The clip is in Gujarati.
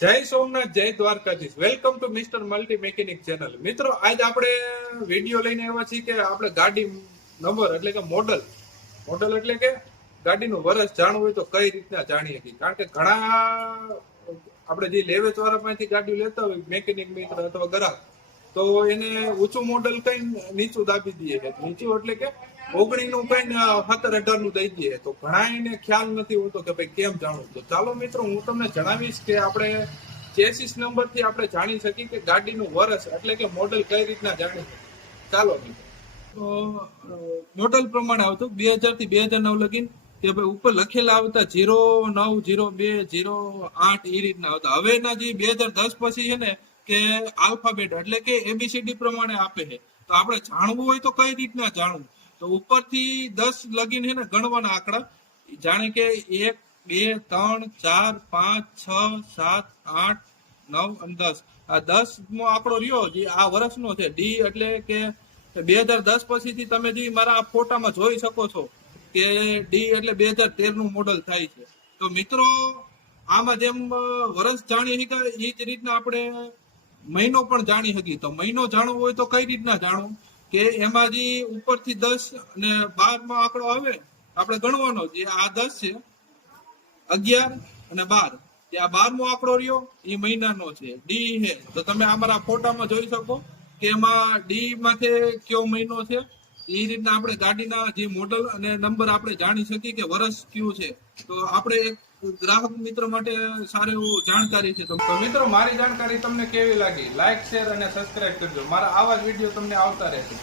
જય સોમનાથ, જય Dwarkadhish. Welcome to mister multi mechanic channel. મિત્રો, આજ આપણે વિડીયો લઈને આવ્યા છીએ કે આપણે ગાડી નંબર એટલે કે મોડલ એટલે કે ગાડીનું વર્ષ જાણવું હોય તો કઈ રીતના જાણીએ છીએ. કારણ કે ઘણા આપણે જે લેવેચ વાળા પાસેથી ગાડી લેતા હોય મેકેનિક મિત્ર અથવા ગ્રાહક, તો એને ઊંચું મોડલ કઈ નીચું દાબી દઈએ છે. નીચું એટલે કે 19 નું કઈ 17-18 નું દઈ દઈએ, તો ઘણા એને ખ્યાલ નથી હોતો કે ભાઈ કેમ જાણવું. તો ચાલો મિત્રો, હું તમને જણાવીશ કે આપણે ચેસિસ નંબર થી આપણે જાણી શકીએ કે ગાડીનું વર્ષ એટલે કે મોડલ કઈ રીતના જાણી શકીએ. ચાલો મિત્રો, મોડલ પ્રમાણે આવતું 2000 થી 2009 લગીન કે ભાઈ ઉપર લખેલા આવતા 09, 02, 08 એ રીતના આવતા. હવેના જે 2010 પછી છે ને કે આલ્ફાબેટ એટલે કે એબીસીડી પ્રમાણે આપે છે. તો આપણે જાણવું હોય તો કઈ રીતના જાણવું, તો ઉપરથી 10 લગીન છે ને ગણવાના આંકડા, જાણે કે 1, 2, 3, 4, 5, 6, 7, 8, 9 અને 10. આ 10 નો આંકડો રહ્યો જે આ વર્ષનો છે. ડી એટલે કે 2010 પછીથી તમે જે મારા ફોટામાં જોઈ શકો છો કે ડી એટલે 2013 નું મોડલ થાય છે. તો મિત્રો, આમાં જેમ વર્ષ જાણી શકાય એ જ રીતના આપણે મહિનો પણ જાણી શકીએ. તો મહિનો જાણવો હોય તો કઈ રીતના જાણવું કે એમાં જે ઉપરથી 10 અને 12 માં આંકડો આવે આપણે ગણવાનો. જે આ 10 છે, 11 અને 12, જે આ 12મો આંકડો રહ્યો એ મહિનાનો છે, ડી છે. તો તમે અમારા ફોટામાં જોઈ શકો કે એમાં ડી માથે કયો મહિનો છે. એ રીતના આપણે ગાડીના જે મોડલ અને નંબર આપણે જાણી શકીએ કે વર્ષ કયું છે. તો આપણે એક ગ્રાહક મિત્ર માટે સારી એવું જાણકારી છે. તો મિત્રો, મારી જાણકારી તમને કેવી લાગી? લાઈક, શેર અને સબસ્ક્રાઇબ કરજો. મારા આવા જ વિડીયો તમને આવતા રહેશે.